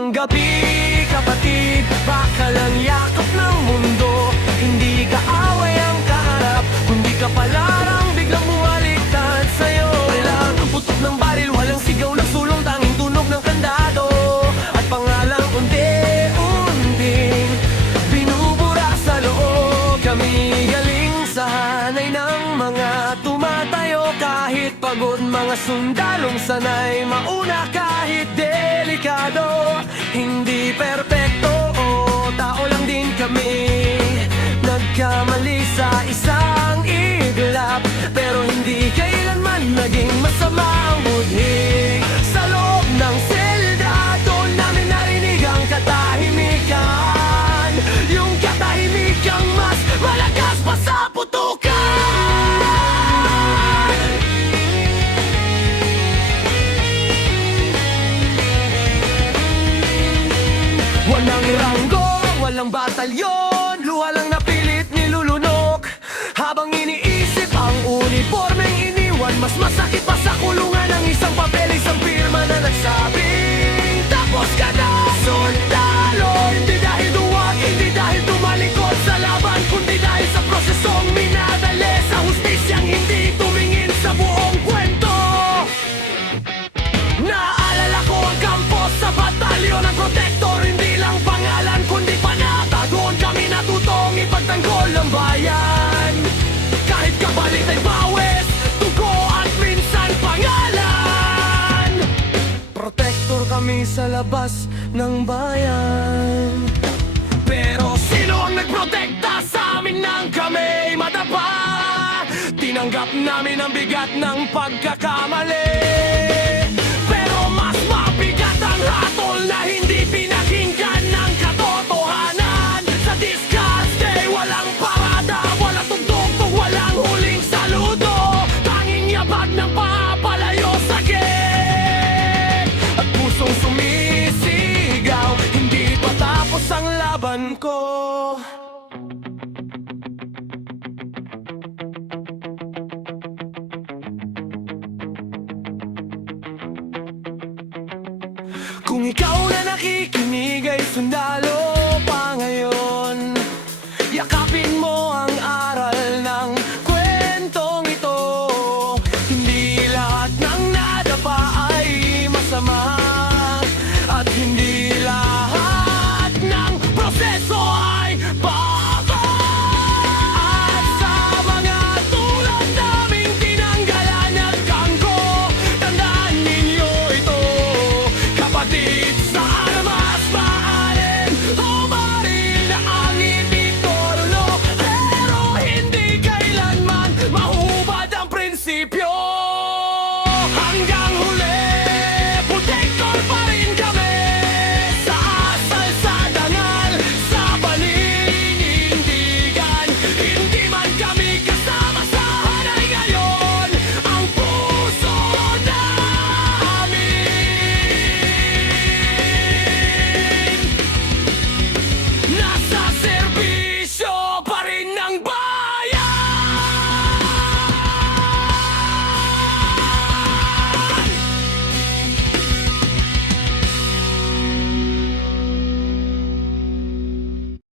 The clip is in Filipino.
ng gabi, kapatid, baka lang yakap ng mundo. Hindi ka away ang kaharap, kundi ka palarang biglang bumaliktad sa'yo. Walang putok ng baril, walang sigaw ng sulong, tanging tunog ng kandado at pangalang unti-unting binubura sa loob. Kami galing sa hanay ng mga tumatayo kahit pagod, mga sundalong sanay mauna kahit delikado. Hindi perpekto, tao lang din kami, nagkamali sa isang iglap, pero hindi kailanman naging masama ang budhi. Sa loob ng selda, doon namin narinig ang katahimikan, yung katahimikang mas malakas pa sa putukan. Walang ranggo, walang batalyon, luha lang napilit nilulunok. Habang iniisip ang uniformeng iniwan, mas masakit pa sa kulungan ang isang papel, isang pirma na nagsabing tapos ka na, sundalo. Hindi dahil duwag, hindi dahil tumalikod sa laban, kundi dahil sa prosesong minadali, sa hustisyang hindi tumingin sa buong kwento. Naalala ko ang kampo sa batalyon ng Protector, hindi lang pangalan kundi panata. Doon kami natutong ipagtanggol ang bayan, kahit kapalit ay bawis, tugo at minsan pangalan. Protector kami sa labas ng bayan, pero sino ang nagprotekta sa amin nang kami madapa? Tinanggap namin ang bigat ng pagkakamali, pero mas mabigat ang hatol na hindi pinakinggan ng katotohanan. Sa discard day, walang parada, walang tugtog, walang huling saludo, tanging yabag ng papalayo sa gate at pusong sumisigaw, hindi pa tapos ang laban ko. Kung ikaw na nakikinig ay sundalo pa ngayon, yakapin mo